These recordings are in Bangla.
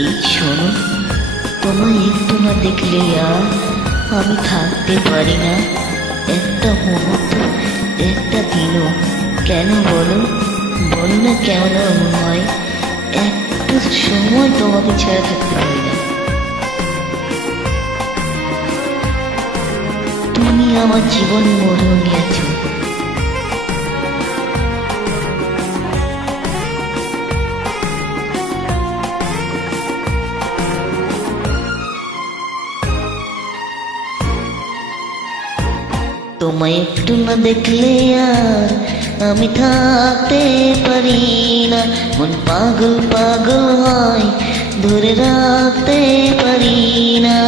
এই শোনো, তোমায় একটু না দেখলে আর আমি থাকতে পারি না একটা মুহূর্ত, একটা দিনও। কেন বলো, বলো না কেমন হয়, একটা সময় তোমাকে ছাড়া থাকতে পারি না। তুমি আমার জীবনে মরেও নিয়েছো। তোমায় একটু না দেখলে আর আমি থাকতে পারি না, মন পাগল পাগল হয়, ধরে রাখতে পারি না।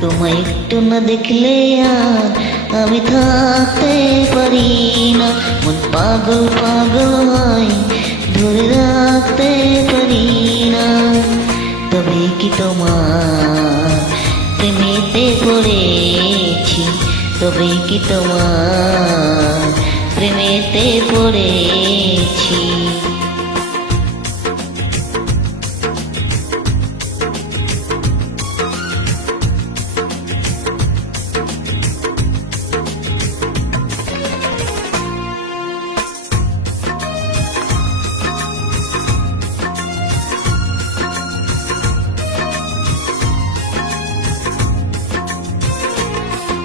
তোমায় একটু না দেখলে আর আমি থাকতে পারি না, মন পাগল পাগল হয়, ধরে রাখতে পারি না। তবে কি তোমার প্রেমেতে পড়েছি, তবে কি তোমার প্রেমেতে পড়েছি।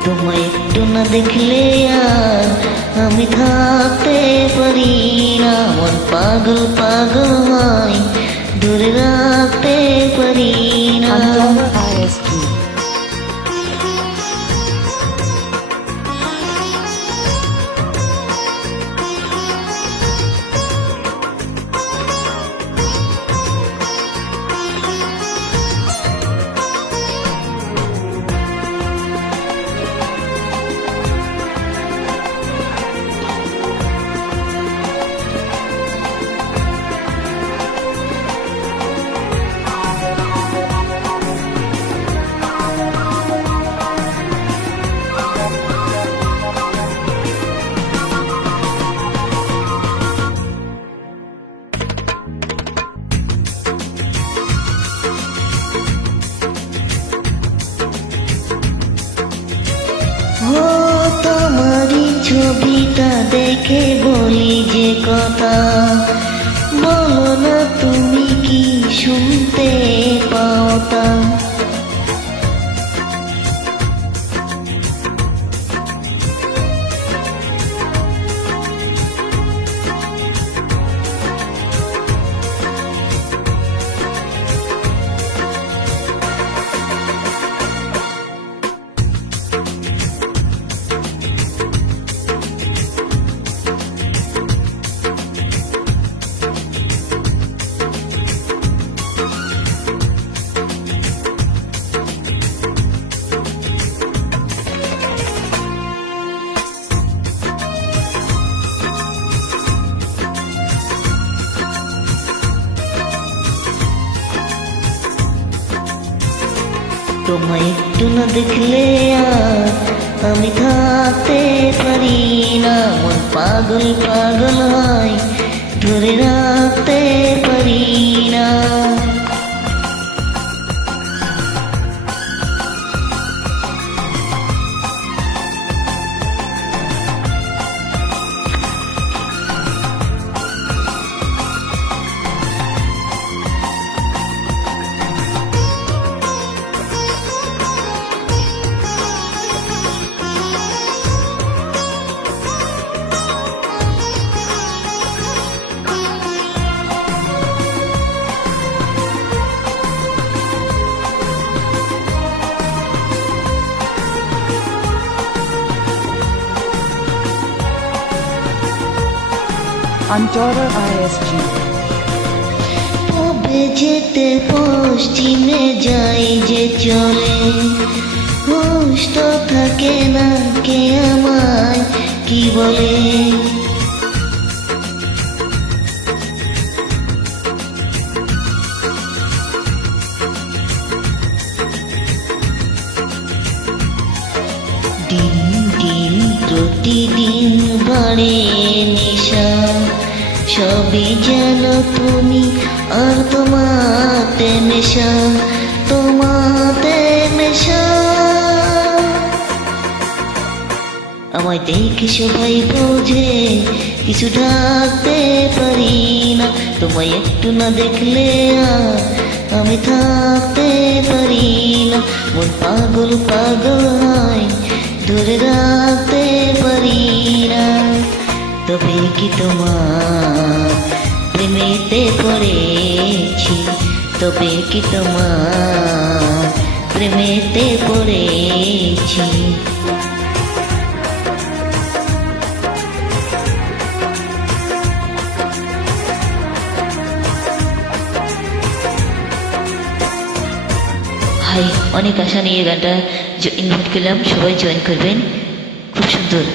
তোমায় একটু না দেখলে আর আমি থাকতে পারি না, মন পাগল পাগল হয়, ধরে রাখতে পারি না। ও তোমারই ছবিটা দেখে বলি যে কথা, বলো না তুমি কি শুনতে পাও তা। তোমায় একটু না দেখলে আর আমি থাকতে পারি না, মন পাগল পাগল হয়, ধরে রাখতে পারি না। Andorra ISG. তবে যেতে পশ্চিমে যাই যে চলে, হুঁশ তো থাকে না কে আমায় কি বলে। প্রতিদিন বাড়ে নেশা, সবই যেন তুমি আর তোমাতে মেশা, তোমাতে মেশা। আমায় দেখে সবাই বোঝে কিছু ঢাকতে পারি না, তোমায় একটু না দেখলে আর আমি থাকতে পারি না। মন পাগল পাগল হয়, ধরে রাখতে পারি না। তবে কি তোমার প্রেমেতে পড়েছি, তবে কি তোমার প্রেমেতে পড়েছি। হাই, অনেক আশা নিয়ে গানটা ইনভাইট করলাম, সবাই জয়েন করবেন, খুব সুন্দর।